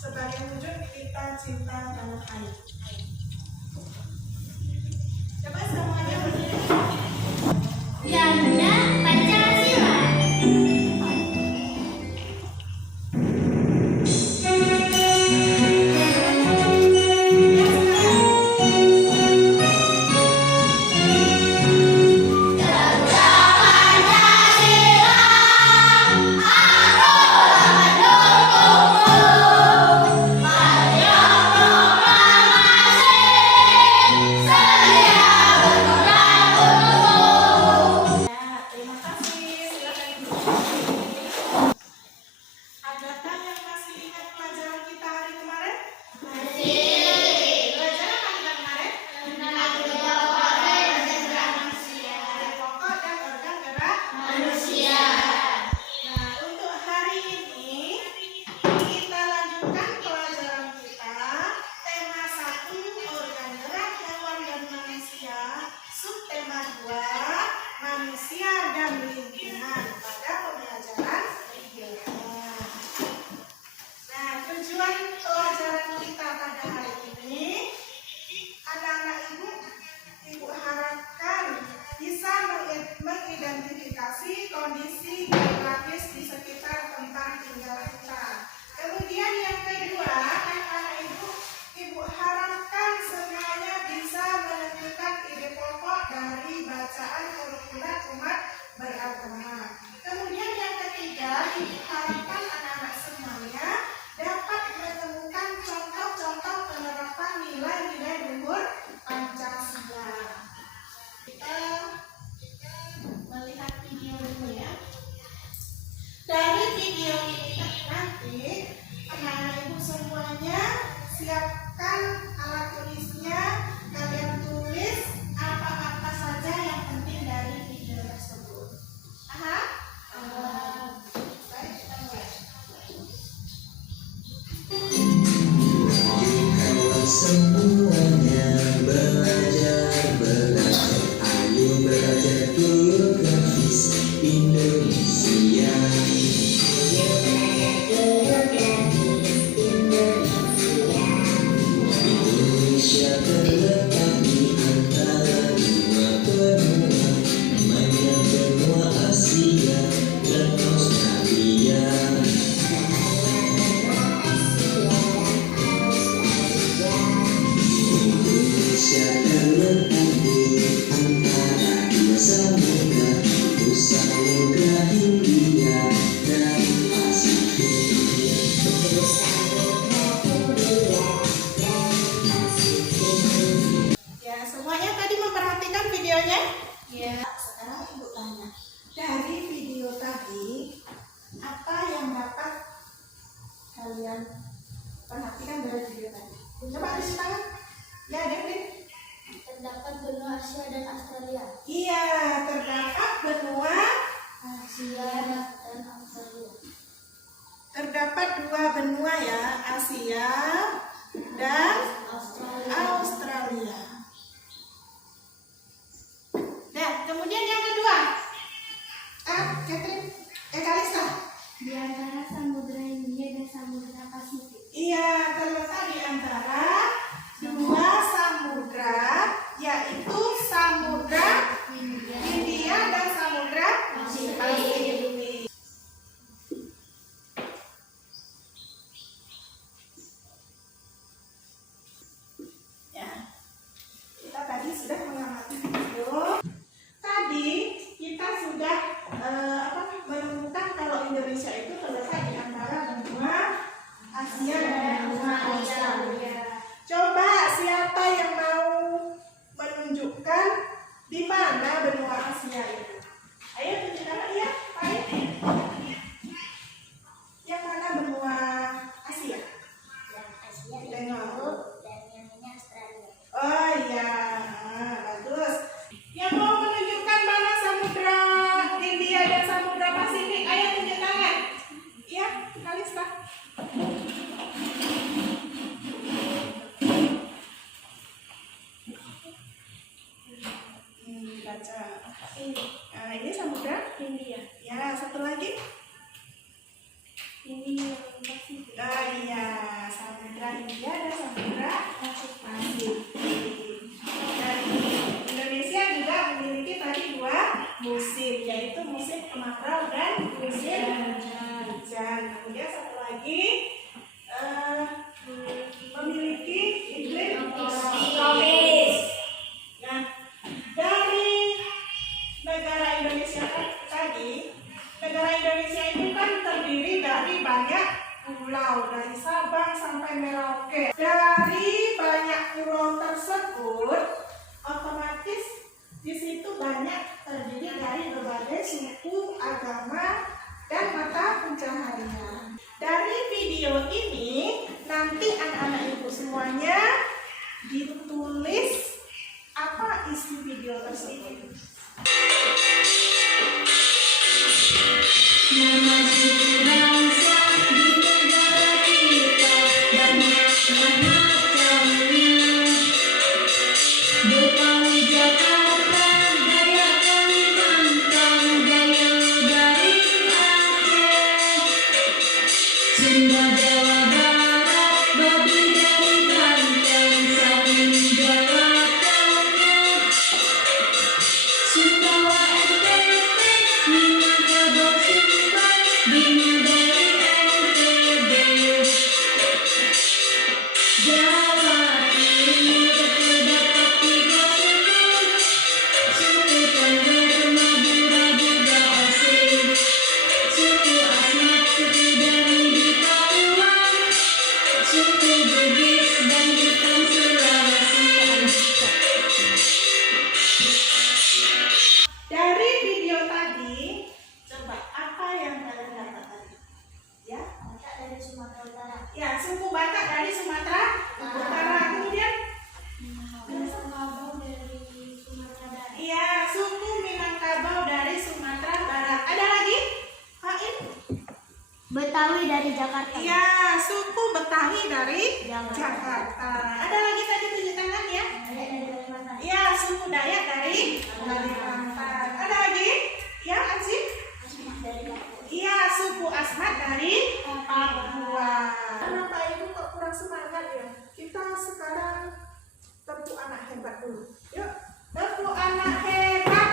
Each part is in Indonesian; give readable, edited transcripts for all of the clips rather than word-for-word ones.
sebagai wujud kita cinta tanah air. Coba semuanya berdiri. Ganda Pancasila. Manusia dan lingkungan pada pembelajaran biologi. Nah, tujuan pelajaran kita pada hari ini, anak-anak ibu harapkan bisa mengidentifikasi kondisi geografis di sekitar tempat tinggal kita. Kemudian yang kedua, anak-anak ibu harapkan semuanya bisa menentukan ide pokok dari bacaan kurikuler umat beragama. Kemudian yang ketiga, ibu harapkan anak-anak semuanya dapat menemukan contoh-contoh penerapan nilai-nilai luhur Pancasila. Kita melihat video dulu ya. Dari video ini nanti anak-anak ibu semuanya siapkan alat tulisnya, kalian tulis apa-apa saja yang penting dari video tersebut. Baik, kita mulai. Semuanya belajar, ayo belajar geografis Indonesia. Indonesia terletak di antara dua benua, namanya benua Asia dan Australia. Indonesia terletak di antara dua samudra, Samudra Hindia dan Pasifik. Ya, semuanya tadi memperhatikan videonya? Ya. Sekarang ibu tanya, dari video tadi apa yang dapat kalian perhatikan dari video tadi? Coba tulis tangan. Ya, Devin. Terdapat benua Asia dan Australia. Iya, terdapat benua Asia dan Australia. terdapat dua benua ya, Asia dan Australia. Nah, kemudian yang kedua, Catherine, Kalista. Di antara Samudra Hindia dan Samudra Pasifik. Iya, terletak di antara dua samudra, yaitu Samudra Hindia dan Samudra Pasifik. Ya, kita tadi sudah mengamati video. Tadi kita sudah menemukan kalau Indonesia itu terletak di antara benua Asia dan benua Australia. Coba siapa yang mau menunjukkan di mana benua Asia itu? Ayo tunjukkan ya, Pak. Yang mana benua Asia? Yang Asia Tengok. dan yang ini Australia. Oh iya, bagus. Yang mau menunjukkan mana Samudra Hindia dan Samudra Pasifik, ayo tunjuk tangan. Iya, Kalista. Baca. Nah, ini Samudra Hindia. Ya, satu lagi. Ini yang Pasifik. Oh iya, yaitu musim kemarau dan musim hujan. Kemudian satu lagi memiliki iklim tropis. Nah, dari negara Indonesia tadi, negara Indonesia itu kan terdiri dari banyak pulau, dari Sabang sampai Merauke. Dari banyak pulau tersebut, otomatis di situ banyak terdiri dari berbagai suku, agama, dan mata pencaharian. Dari video ini, nanti anak-anak ibu semuanya ditulis apa isi video tersebut. Nama suku bangsa di negara kita banyaklah macamnya. Betawi, Jakarta, Dayak, Kalimantan, Gayo dari Aceh, Sunda, Jawa Barat, Baduy dari Banten, Samin, Jawa Tengah, Sumbawa, NTT, Minangkabau, Sumbar, Bima dari NTB, Jawa Timur terdapat 3 suku, suku Tengger, Madura, Buda, Osing, suku Asmat, suku Daring di Papua, suku Bugis dan Jepang Sulawesi. Dari video tadi, coba apa yang kalian dapat tadi? Ya, Batak dari Sumatera Utara. ya suku Batak dari Sumatera Utara. Kemudian, Minangkabau dari Sumatera Barat. iya suku Minangkabau dari Sumatera Barat. Ada lagi? Fain? Betawi dari Jakarta. Iya, suku Betawi dari Jakarta. Jakarta. Ada lagi tadi tunjuk tangan ya? Ada dari Kalimantan. Iya, suku Dayak dari Kalimantan. Ada lagi? Ya, Ansip? Asmat dari Papua. Iya, suku Asmat dari Papua. Kenapa ibu kok kurang semangat ya? Kita sekarang tepuk anak hebat dulu. Yuk, tepuk anak hebat.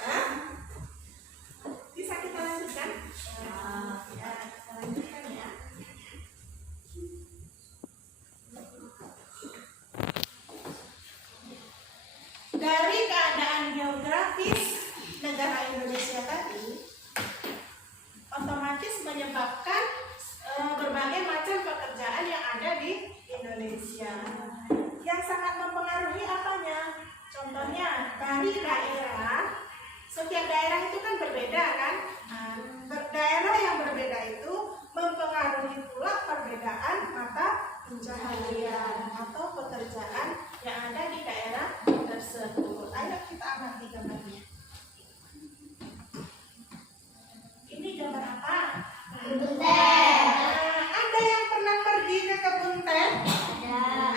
Ya? Bisa kita lanjutkan? Ya, kita lanjutkan ya. Dari keadaan geografis negara Indonesia tadi, otomatis menyebabkan berbagai macam pekerjaan yang ada di Indonesia. Yang sangat mempengaruhi apanya? Contohnya dari daerah, setiap daerah itu kan berbeda kan? Nah, daerah yang berbeda itu mempengaruhi pula perbedaan mata pencaharian atau pekerjaan yang ada di daerah tersebut. Ayo kita amati gambarnya. Ini gambar apa? Kebun teh. Ada yang pernah pergi ke kebun teh?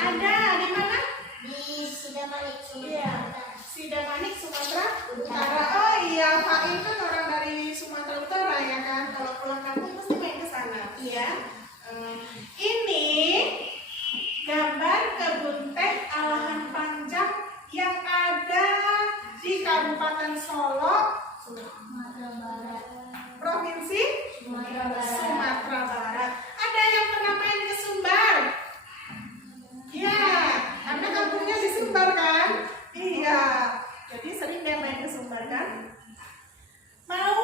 Ada. Di mana? Di Sidamanik, Iya. Sumatera Utara. Sidamanik, Sumatera Utara. Oh iya, Fain kan orang dari Sumatera Utara ya kan? Kalau pulang kampung pasti main ke sana. Iya. Ini gambar kebun teh alahan panjang yang ada di Kabupaten Solok, Sumatera Barat. Provinsi Sumatera Barat. Sumatera Barat. Ada yang pernah main ke Sumbar? Ya, karena kampungnya di Sumbar kan? Iya. Jadi sering dia main ke Sumbar kan? Mau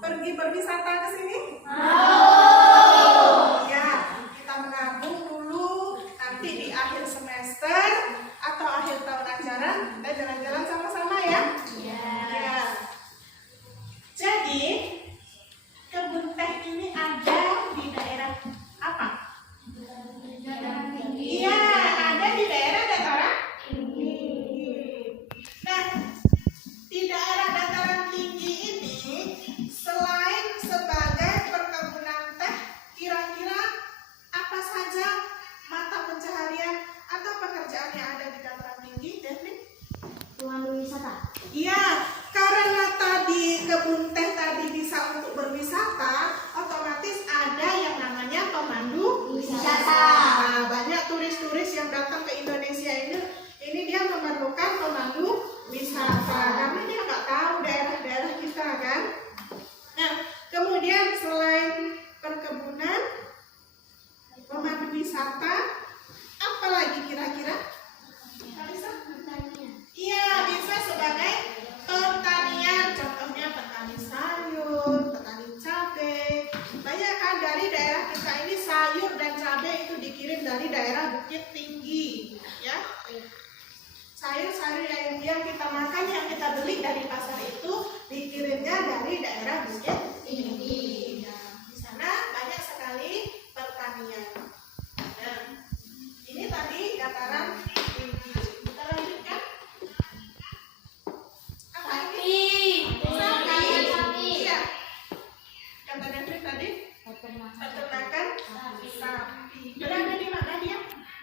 pergi berwisata ke sini? Mau. Ya, kita menabung dulu. Nanti di akhir semester atau akhir tahun ajaran kita jalan-jalan sama-sama ya. Ya. Jadi kebun teh ini ada di bukit tinggi, ya. Sayur-sayur yang kita makan, yang kita beli dari pasar itu dikirimnya dari daerah bukit tinggi. Ya, di sana banyak sekali pertanian. Nah, ini tadi dataran tinggi. Kita lanjutkan. Apa ini? Sapi. Iya. Kata David tadi peternakan sapi. Berada di mana dia?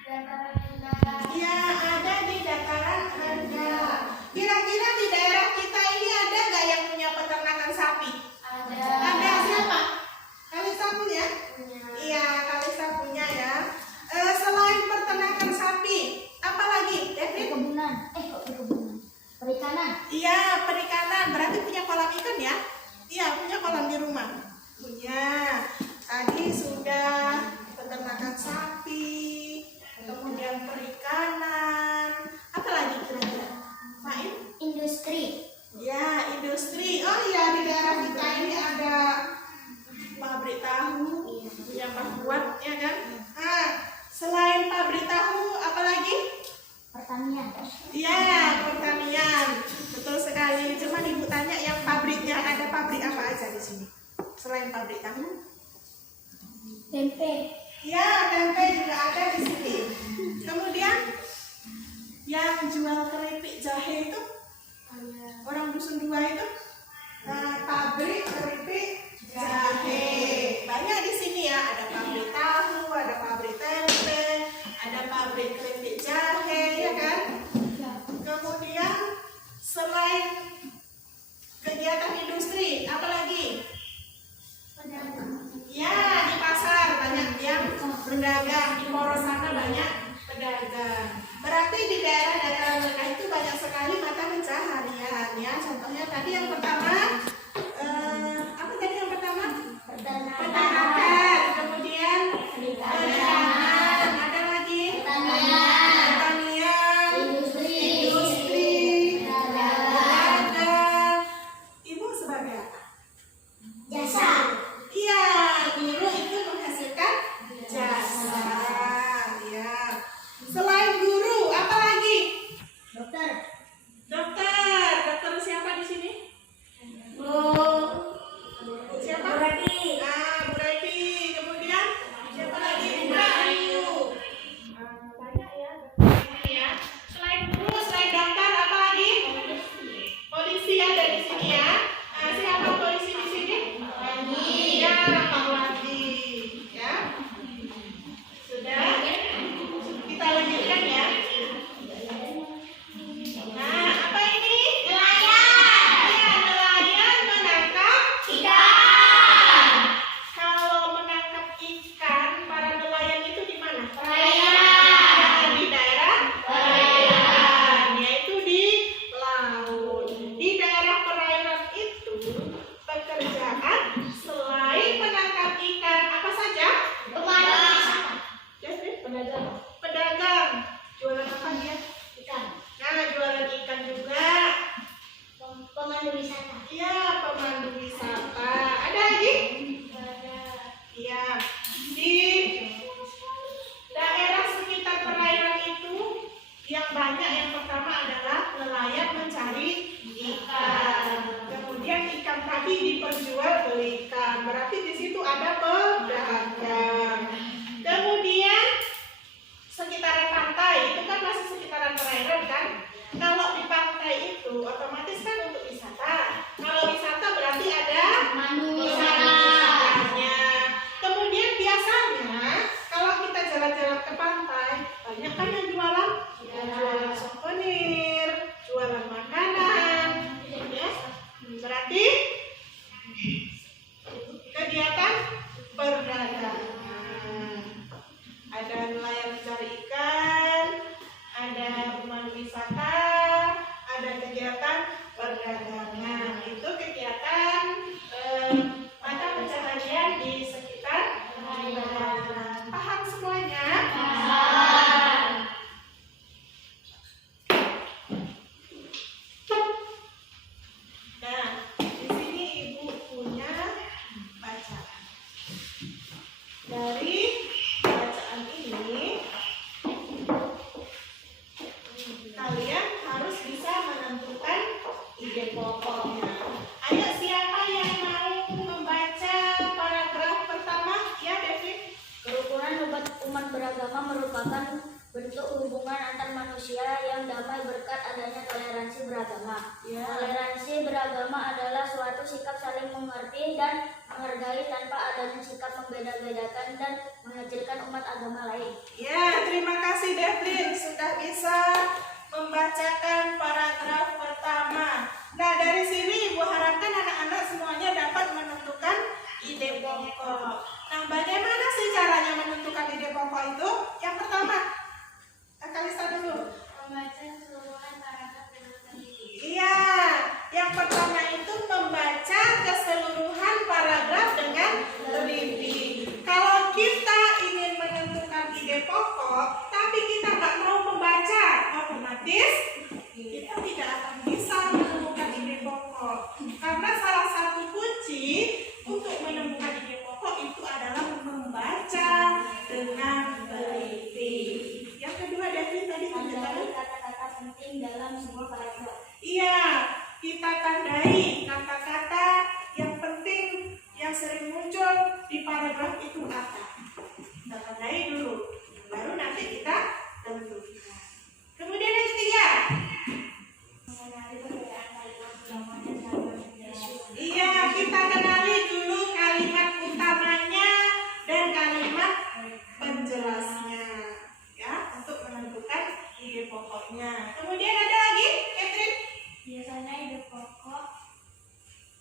Ya, ada di dataran rendah. Kira-kira di daerah kita ini ada nggak yang punya peternakan sapi? Ada siapa? Kalista punya? Iya, Kalista punya ya. Selain peternakan sapi, apa lagi, David? Perikanan. Iya, perikanan. Berarti punya kolam ikan ya? Iya, punya kolam di rumah. Punya. Tadi sudah peternakan sapi, kemudian perikanan. Apa lagi kira-kira? Main? Industri. Ya, industri. Oh iya, di daerah kita ini ada pabrik tahu yang buat, ya kan? Nah, selain pabrik tahu, apa lagi? Pertanian. Iya, pertanian. Betul sekali. Cuma ibu tanya yang pabriknya, ada pabrik apa aja di sini? Selain pabrik tahu? Tempe. Ya, tempe juga ada di sini. Kemudian yang jual keripik jahe itu orang dusun 2 itu, pabrik keripik jahe banyak di sini ya. Ada pabrik tahu, ada pabrik tempe, ada pabrik keripik jahe, ya kan? Kemudian selain kegiatan industri, apa lagi? Ya, di pasar banyak yang berdagang, di Poros sana banyak pedagang. Berarti di daerah dataran rendah itu banyak sekali mata pencaharian ya. Contohnya tadi yang pertama, apa tadi yang pertama? Peternakan. Kemudian perikanan. Ada lagi? Pertanian. Industri. Dagang. Ibu sebagai apa? Jasa. Iya, guru itu menghasilkan jasa. Ya. Selain guru, apa lagi? Dokter. Dokter. Dokter siapa di sini? Bu siapa? Bu Reti. Bu Reti. Kemudian siapa lagi? Bu Ayu. Banyak ya dokter ya. Selain guru, selain dokter, apa lagi? Polisi ada di sini ya. Siapa polisi di sini? Ya, Pak Wadi. Ya. Sudah. Kita lanjutkan ya. Nah, apa ini? Nelayan. Ya, nelayan menangkap Ikan. Kalau menangkap ikan, para nelayan itu di mana? Perairan. Di daerah perairan, yaitu di laut. Di daerah perairan itu pekerjaan selain menangkap ikan apa saja? Pemandu wisata. Jadi Pedagang. pedagang. Jualan apa dia? Ikan. Nah, jualan ikan juga. Pemandu wisata. Iya, pemandu wisata. Ada lagi? Iya. Di daerah sekitar perairan itu yang banyak yang pertama adalah nelayan mencari ikan. Kemudian ikan tadi diperjualbelikan. Berarti di situ ada pedagang. Kemudian sekitaran pantai itu kan masih sekitaran perairan kan? Kalau di pantai itu otomatis kan untuk wisata. Kalau wisata berarti ada Pemandu wisatanya. Kemudian biasanya kalau kita jalan-jalan ke pantai banyak kan yang jualan, jualan souvenir, jualan makanan, ya. Berarti kegiatan perdagangan. Ada nelayan mencari ikan, ada pemandu wisata, ada kegiatan perdagangan. berdamai berkat adanya toleransi beragama. Ya. Toleransi beragama adalah suatu sikap saling mengerti dan menghargai tanpa adanya sikap membeda-bedakan dan mengecilkan umat agama lain. Ya, terima kasih Devlin sudah bisa membacakan paragraf pertama. Nah, dari sini Ibu harapkan anak-anak semuanya dapat menentukan ide pokok. Nah, bagaimana sih caranya menentukan ide pokok itu? Yang pertama, Kalista dulu. Membaca keseluruhan paragraf dengan teliti. Iya, yang pertama itu membaca keseluruhan paragraf dengan teliti. Kalau kita ingin menentukan ide pokok, tapi kita nggak mau membaca, otomatis kita tidak akan bisa menemukan ide pokok. Karena salah satu kunci untuk menemukan ide pokok itu adalah membaca dengan teliti. Yang kedua, Devin tadi Tandai kata-kata penting dalam sebuah paragraf. iya, kita tandai kata-kata yang penting yang sering muncul di paragraf itu apa. Kita tandai dulu, baru nanti kita tentukan. Kemudian yang ketiga, Mengenali perbedaan kalimat utama dan kalimat penjelasan. iya, kita kenali dulu kalimat utamanya dan kalimat penjelasnya, ya, untuk menentukan ide pokoknya. Kemudian ada lagi, Catherine? Biasanya ide pokok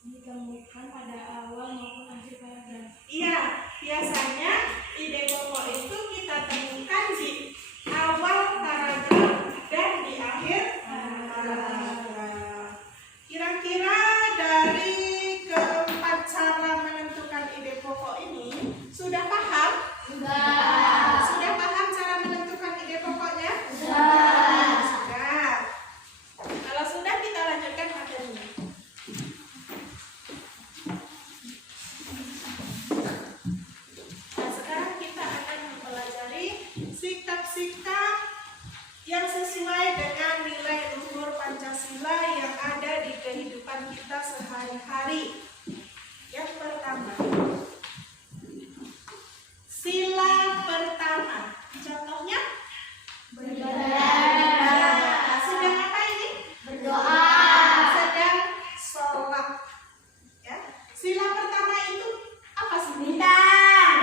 ditemukan pada awal maupun akhir paragraf. Iya, biasanya ide pokok itu kita temukan di awal paragraf dan di akhir paragraf. Kira-kira dari keempat cara menentukan ide pokok ini, sudah paham? Sudah paham cara menentukan ide pokoknya? Sudah. Kalau sudah, kita lanjutkan materinya. Nah, sekarang kita akan mempelajari sikap-sikap yang sesuai dengan nilai luhur Pancasila yang ada di kehidupan kita sehari-hari. Yang pertama, sila pertama. Contohnya? Beribadah. Sedang apa ini? Berdoa. Sedang sholat. Ya. Sila pertama itu apa sih? Bintang.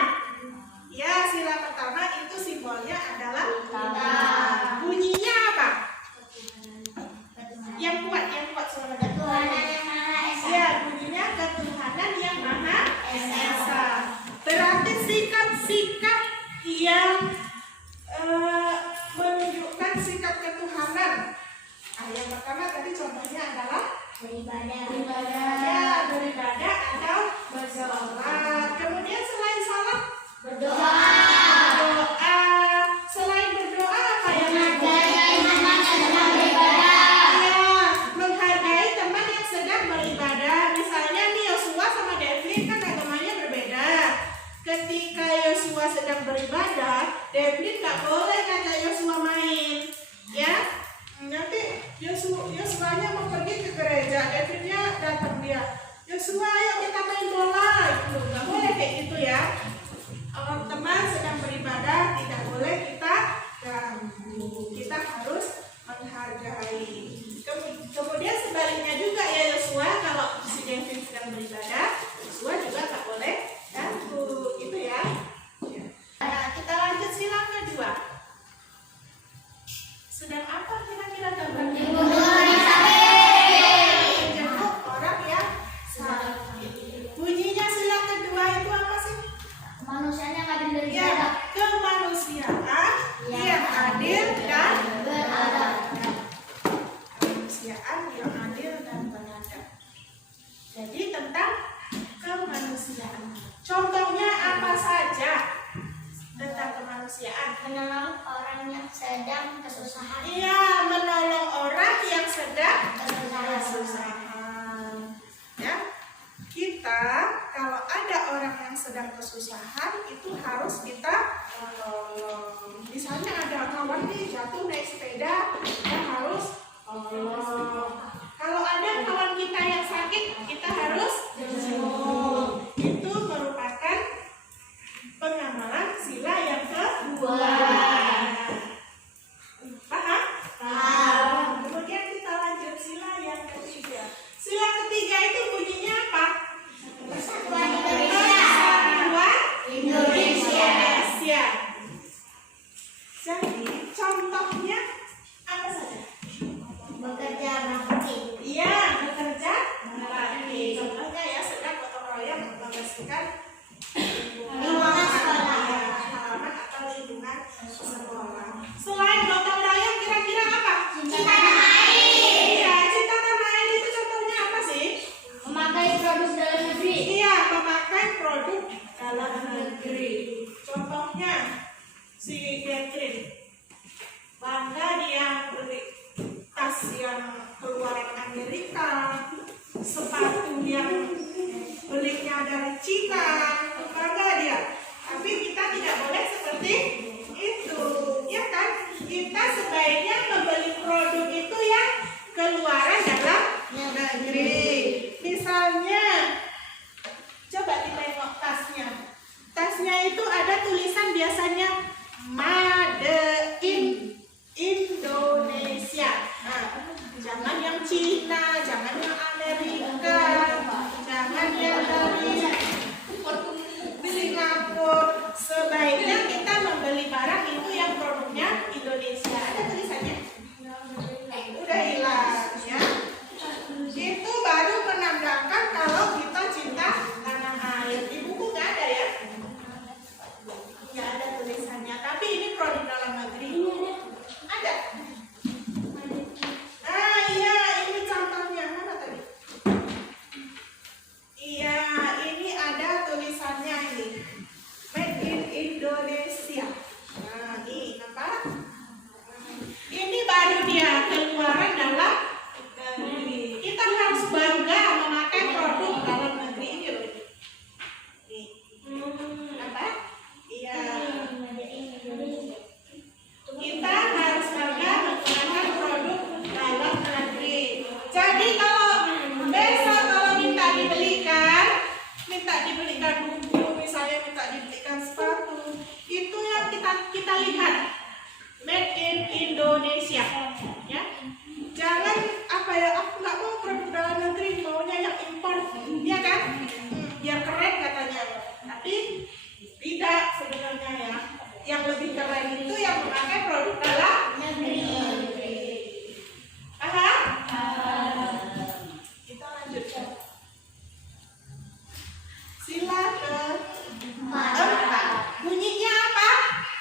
Ya, sila pertama itu simbolnya adalah Bintang. bunyinya apa? Yang kuat suara Ketuhanan yang Maha Esa. Ya, bunyinya ketuhanan yang Maha Esa. Berarti sikap-sikap yang menunjukkan sikap ketuhanan. Nah, yang pertama tadi contohnya adalah Beribadah. ya, beribadah atau bersolat. Kemudian selain sholat, Berdoa. berdoa. Selain berdoa apa yang Menghargai teman yang sedang beribadah. Iya, menghargai teman yang sedang beribadah. Misalnya nih Yosua sama Devlin kan agamanya berbeda. Ketika Yosua sedang beribadah, Devlin nggak boleh kata Yosua main, ya. Nanti Yosuanya mau pergi ke gereja, Devlinnya datang dia. Yosua, ayo kita main bola, gitu. Nggak boleh kayak gitu ya. Kalau teman sedang beribadah tidak boleh kita ganggu. Kita harus menghargai. Kemudian sebaliknya juga ya Yosua, kalau si Devin sedang beribadah, Yosua juga nggak boleh ganggu, gitu ya. Nah, kita lanjut sila kedua. Sedang apa kira-kira gambarnya? Menjenguk orang yang sakit. Bunyinya sila kedua itu apa sih? Kemanusiaan yang adil dan Ya, kemanusiaan yang adil dan beradab. kemanusiaan yang adil dan beradab. Jadi tentang kemanusiaan. Contohnya apa saja tentang kemanusiaan? Menolong orang yang sedang kesusahan. Iya, menolong orang yang sedang Kesusahan. kesusahan. Ya, kita kalau ada orang yang sedang kesusahan itu harus kita tolong. Misalnya ada kawan nih jatuh naik sepeda, kita harus tolong. Kalau ada kawan kita yang sakit, kita harus jenguk. Itu merupakan pengamalan sila yang kedua. Paham? Tahu. kita sebaiknya membeli produk itu yang keluaran dalam negeri. Misalnya, coba ditengok tasnya. Tasnya itu ada tulisan biasanya Made in Indonesia. Nah, jangan yang Cina, jangan yang Amerika, jangan yang dari Singapura. Sebaiknya kita membeli barang itu yang produknya Indonesia. Ada tulisannya? Udah hilang ya. Itu baru menandakan kalau kita cinta tanah air. Di buku nggak ada ya? Nggak ada tulisannya. Tapi ini produk dalam negeri. Ada. Ah iya, ini contohnya mana tadi? Iya, ini ada tulisannya ini. Made in Indonesia. Nah, ini apa? Ini baru dia keluaran dalam negeri. Kita harus bangga memakai produk dalam negeri ini loh. Nih. Apa? Iya. Kita harus bangga menggunakan produk dalam negeri. Jadi kalau besok kalau minta dibelikan buku, misalnya minta dibelikan sepatu, itu yang kita lihat made in Indonesia, ya. Jangan apa ya, aku nggak mau produk dalam negeri, maunya yang impor, ya kan? Biar keren katanya, tapi tidak sebenarnya ya. Yang lebih keren itu yang memakai produk dalam negeri. Paham? Kita lanjutkan. Silakan. 4. Bunyinya apa?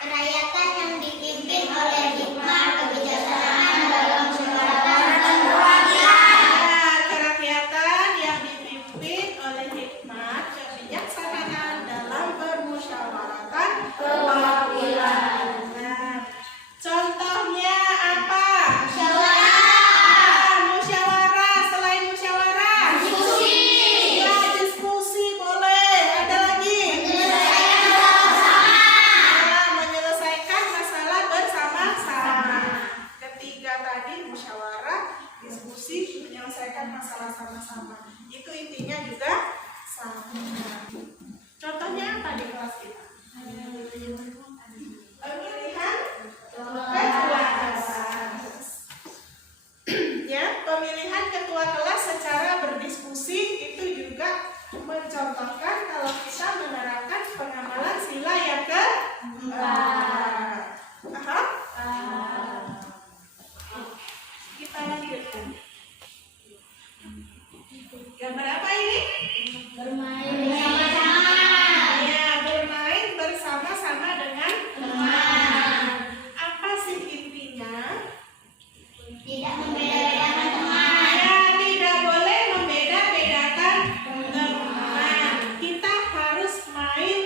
Kerakyatan yang dipimpin oleh hikmah, kebijaksanaan dalam kedaulatan dan perwakilan. Kerakyatan yang dipimpin oleh hikmah, kebijaksanaan dalam permusyawaratan perwakilan. Nah, contohnya apa? Musyawarah. Selain musyawarah, diskusi. Ya, diskusi boleh. Ada lagi? Menyelesaikan masalah bersama-sama. Ketiga tadi musyawarah, diskusi, menyelesaikan masalah sama-sama. Itu intinya juga sama. Contohnya apa di kelas kita? Pemilihan ketua kelas. Ya, pemilihan ketua kelas secara berdiskusi itu juga mencontohkan kalau kita menerapkan pengamalan sila yang keempat. Paham? Kita lanjutkan. Gambar apa ini? Bermain Ya, bermain bersama-sama dengan teman. Apa sih intinya? tidak membeda-bedakan teman. Ya, tidak boleh membeda-bedakan teman. Kita harus main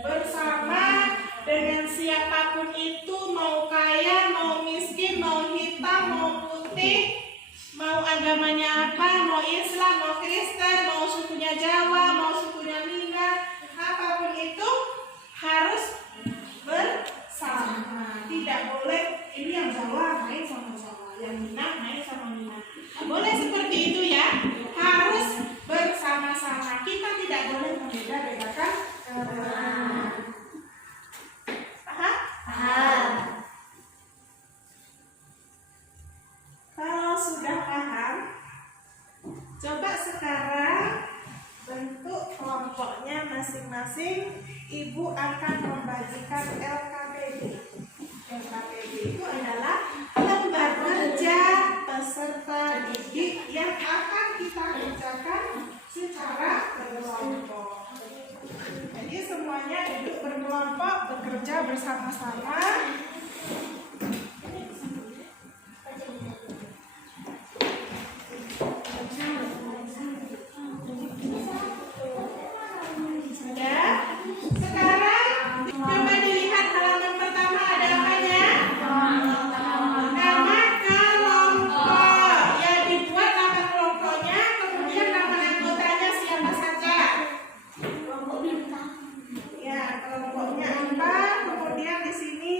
bersama dengan siapapun itu, mau kaya, mau miskin, mau hitam, mau putih, mau agamanya apa, mau Islam, mau Kristen, mau sukunya Jawa, mau sukunya Minang, apapun itu harus bersama. Tidak boleh ini yang Jawa main sama Jawa, yang Minang main sama Minang. Boleh seperti itu ya. Harus bersama-sama. Kita tidak boleh membeda-bedakan teman. Paham? Kalau sudah paham, coba sekarang bentuk kelompoknya masing-masing. Ibu akan membagikan LKPD. LKPD itu adalah lembar kerja peserta didik yang akan kita kerjakan secara berkelompok. Jadi semuanya duduk berkelompok, bekerja bersama-sama. Sudah? Sekarang coba dilihat halaman pertama ada apanya? Nama kelompok. Ya, dibuat nama kelompoknya, kemudian nama anggotanya siapa saja. Ya, kelompoknya apa? Kemudian di sini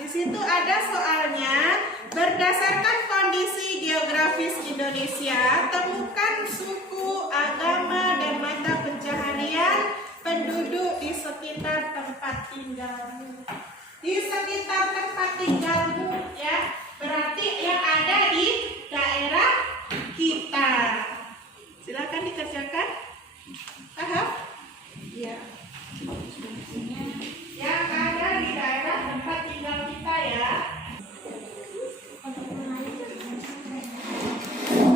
Di situ ada soalnya, berdasarkan kondisi geografis Indonesia, temukan suku, agama, dan mata pencaharian penduduk di sekitar tempat tinggalmu. Di sekitar tempat tinggalmu, ya, berarti yang ada di daerah kita. Silakan dikerjakan. Paham? Ya. Yang ada di daerah tempat tinggal kita, ya.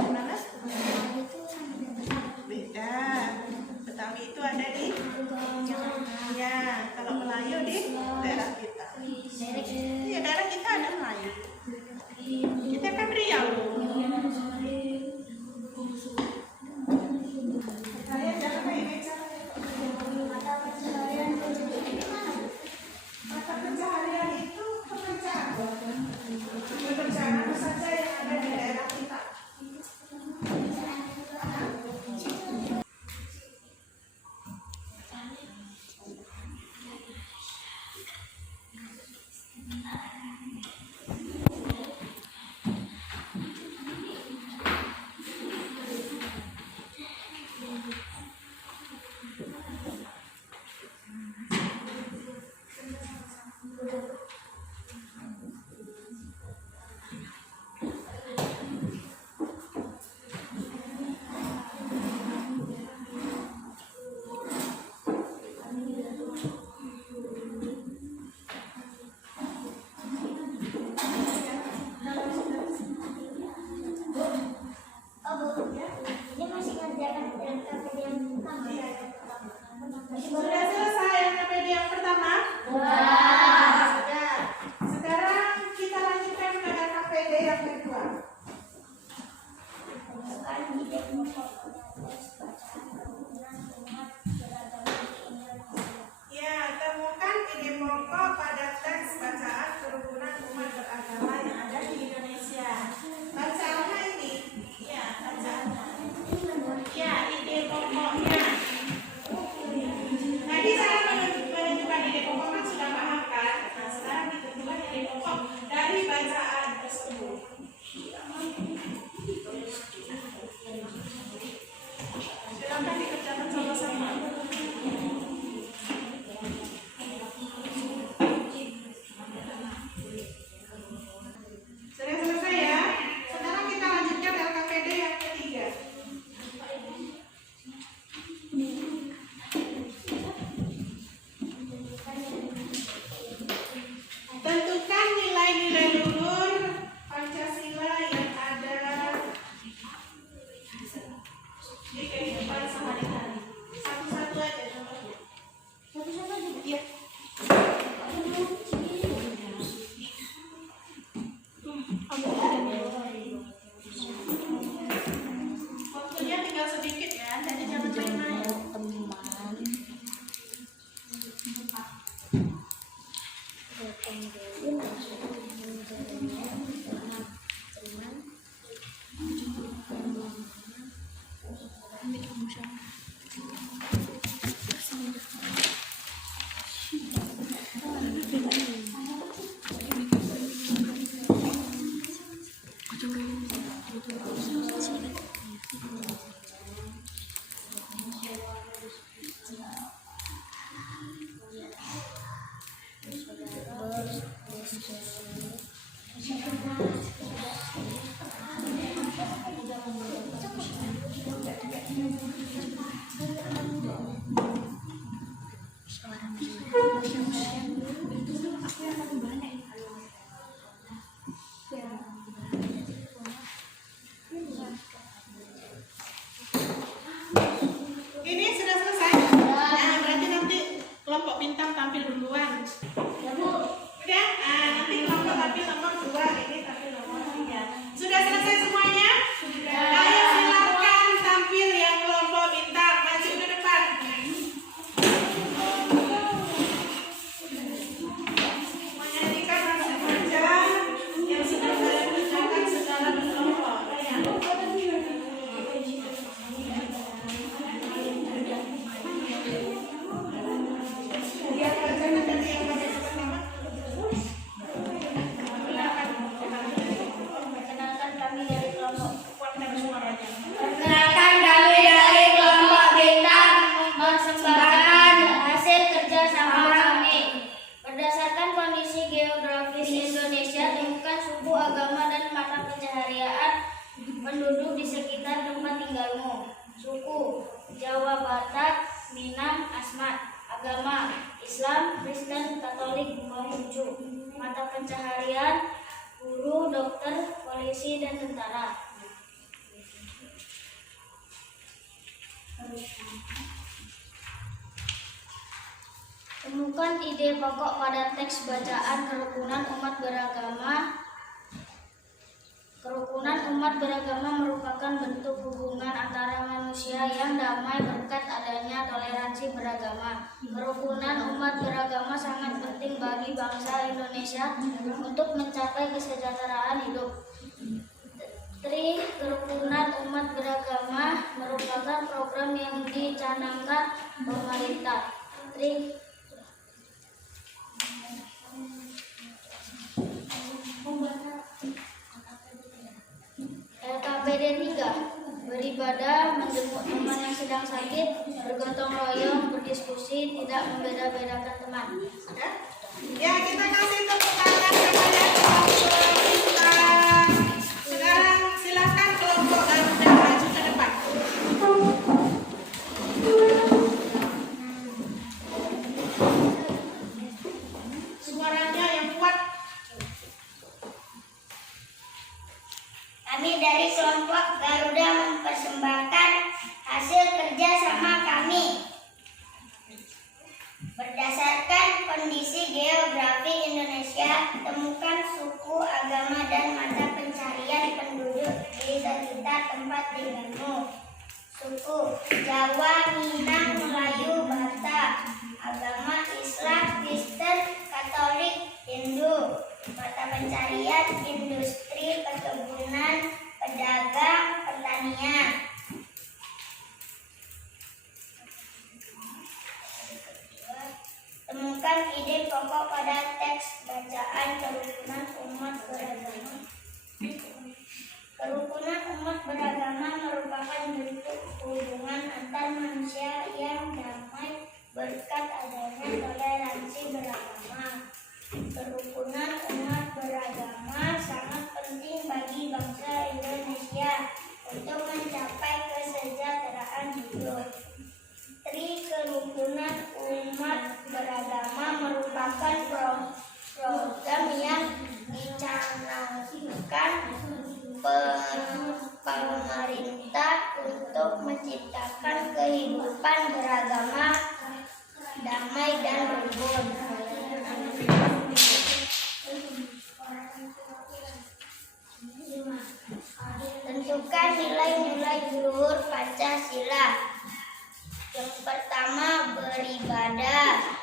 Mana? Beda. Betawi itu ada di ya. Kalau Melayu di daerah kita. Iya, daerah kita ada Melayu. Kita kan Riau. Kalian jangan main mata pencaharian itu pekerjaan apa saja yang ada di daerah kita. Sudah selesai LKPD yang pertama? Sudah. Sekarang kita lanjutkan ke LKPD yang kedua. Ya, temukan ide pokok pada teks bacaan kerukunan umat beragama yang ada di Indonesia. Bacaannya ini. Ya, bacaannya. Ya, ide pokoknya. Tadi saya menunjukkan ide pokok kan sudah paham kan? Nah, sekarang ditentukan ide pokok dari bacaan tersebut. Silakan dikerjakan sama-sama. Sudah selesai ya? Sekarang kita lanjutkan LKPD yang ketiga. Tentukan nilai-nilai luhur Pancasila yang ada di kehidupan sehari-hari. Satu-satu aja contohnya. Satu-satu aja. Iya. Waktunya tinggal sedikit ya, jadi jangan main-main. keseharian penduduk di sekitar tempat tinggalmu. Suku Jawa, Batak, Minang, Asmat. Agama Islam, Kristen, Katolik, Konghucu. Mata pencaharian guru, dokter, polisi, dan tentara. Temukan ide pokok pada teks bacaan kerukunan umat beragama. Kerukunan umat beragama merupakan bentuk hubungan antara manusia yang damai berkat adanya toleransi beragama. Kerukunan umat beragama sangat penting bagi bangsa Indonesia untuk mencapai kesejahteraan hidup. Kerukunan umat beragama merupakan program yang dicanangkan pemerintah. LKPD 3. Beribadah, menjenguk teman yang sedang sakit, bergotong royong, berdiskusi, tidak membeda-bedakan teman. Ada? Ya, kita kasih tepuk tangan kepada kelompok kita. Sekarang silakan kelompok Garuda maju ke depan. Suaranya yang kuat. Kami dari kelompok Garuda mempersembahkan hasil kerja sama kami. Berdasarkan kondisi geografi Indonesia, temukan suku, agama, dan mata pencarian penduduk di sekitar tempat tinggalmu. Suku Jawa, Minang, Melayu, Batak. Agama Islam, Kristen, Katolik, Hindu. Mata pencarian industri, perkebunan, pedagang, pertanian. Temukan ide pokok pada teks bacaan kerukunan umat beragama. Kerukunan umat beragama merupakan bentuk hubungan antar manusia yang damai berkat adanya toleransi beragama. Kerukunan umat beragama sangat penting bagi bangsa Indonesia untuk mencapai kesejahteraan hidup. Kerukunan umat beragama merupakan program yang dicanangkan pemerintah untuk menciptakan kehidupan beragama damai dan rukun. Tentukan nilai-nilai luhur Pancasila. Yang pertama, beribadah.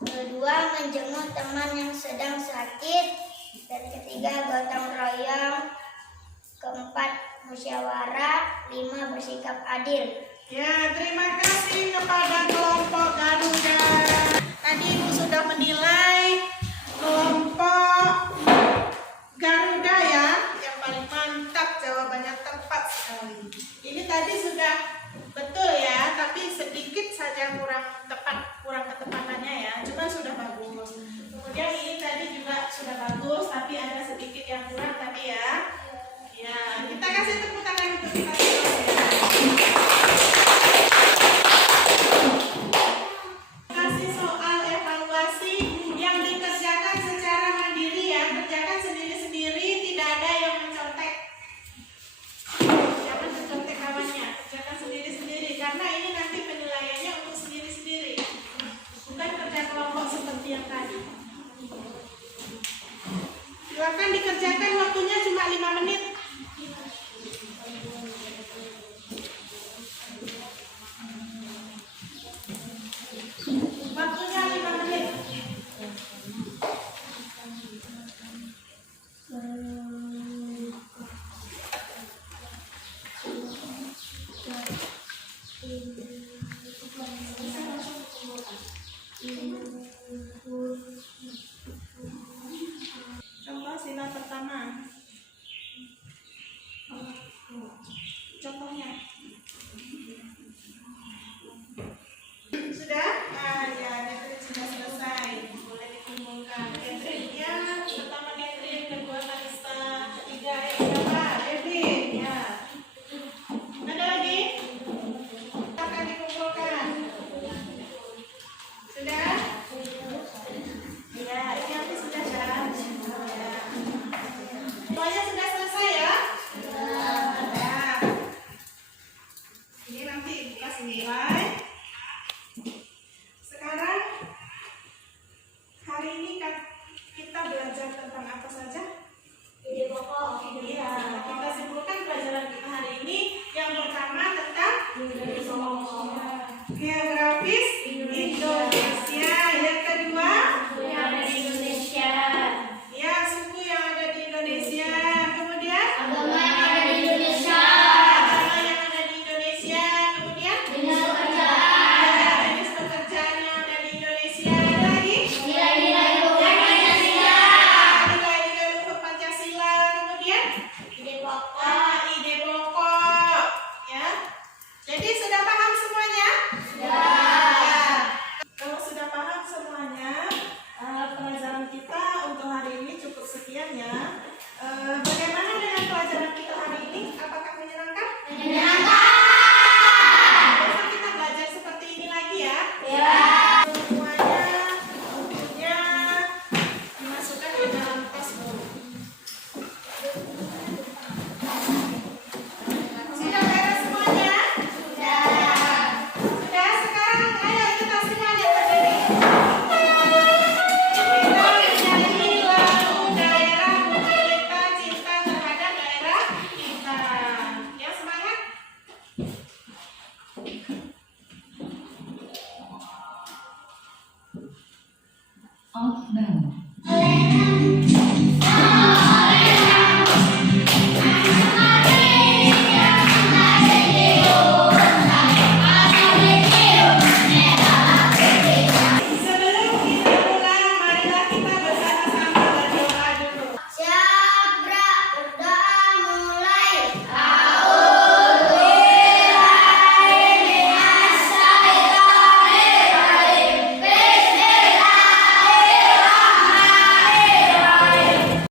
Kedua, menjenguk teman yang sedang sakit. Dan ketiga, gotong royong. Keempat, musyawarah. 5, bersikap adil. Ya, terima kasih kepada kelompok Garuda. Tadi Ibu sudah menilai kelompok Garuda ya, yang paling mantap, jawabannya tepat sekali. Ini tadi sudah betul ya, tapi sedikit saja kurang tepat, kurang ketepatannya ya, cuma sudah bagus. Kemudian ini tadi juga sudah bagus, tapi ada sedikit yang kurang tadi ya. Ya, kita kasih tepuk tangan untuk kita semua ya. Kasih soal evaluasi yang dikerjakan secara mandiri ya, kerjakan sendiri-sendiri, tidak ada yang mencontek. Jangan mencontek kawannya, kerjakan sendiri-sendiri karena ini nanti penilaiannya untuk sendiri-sendiri, bukan kerja kelompok seperti yang tadi. Silakan dikerjakan, waktunya cuma 5 menit. hari ini kan kita belajar tentang apa saja? Ide pokok. Iya, kita simpulkan pelajaran kita hari ini. Yang pertama tentang geografis Indonesia. Yang kedua, Yang ada di Indonesia. ya suku yang ada di Indonesia. Kemudian, Agama yang ada di Indonesia. agama yang ada di Indonesia. Kemudian, Jenis pekerjaan. jenis pekerjaan yang ada di Indonesia. Ada lagi Nilai-nilai luhur Pancasila. nilai-nilai luhur Pancasila. Kemudian, Ide pokok. ide pokok. Ya. Jadi sudah paham semuanya? Sudah. Kalau sudah paham semuanya, pelajaran kita untuk hari ini cukup sekian ya. Bagaimana dengan pelajaran kita hari ini? Apakah menyenangkan? Menyenangkan. Besok kita belajar seperti ini lagi ya. Ya. Semuanya, bukunya dimasukkan ke dalam tas baru. Sudah beres semuanya? Sudah, sekarang ayo kita semuanya berdiri. Kita menyanyi lagu daerah kita, cinta terhadap daerah kita. Ya, semangat. Outbound.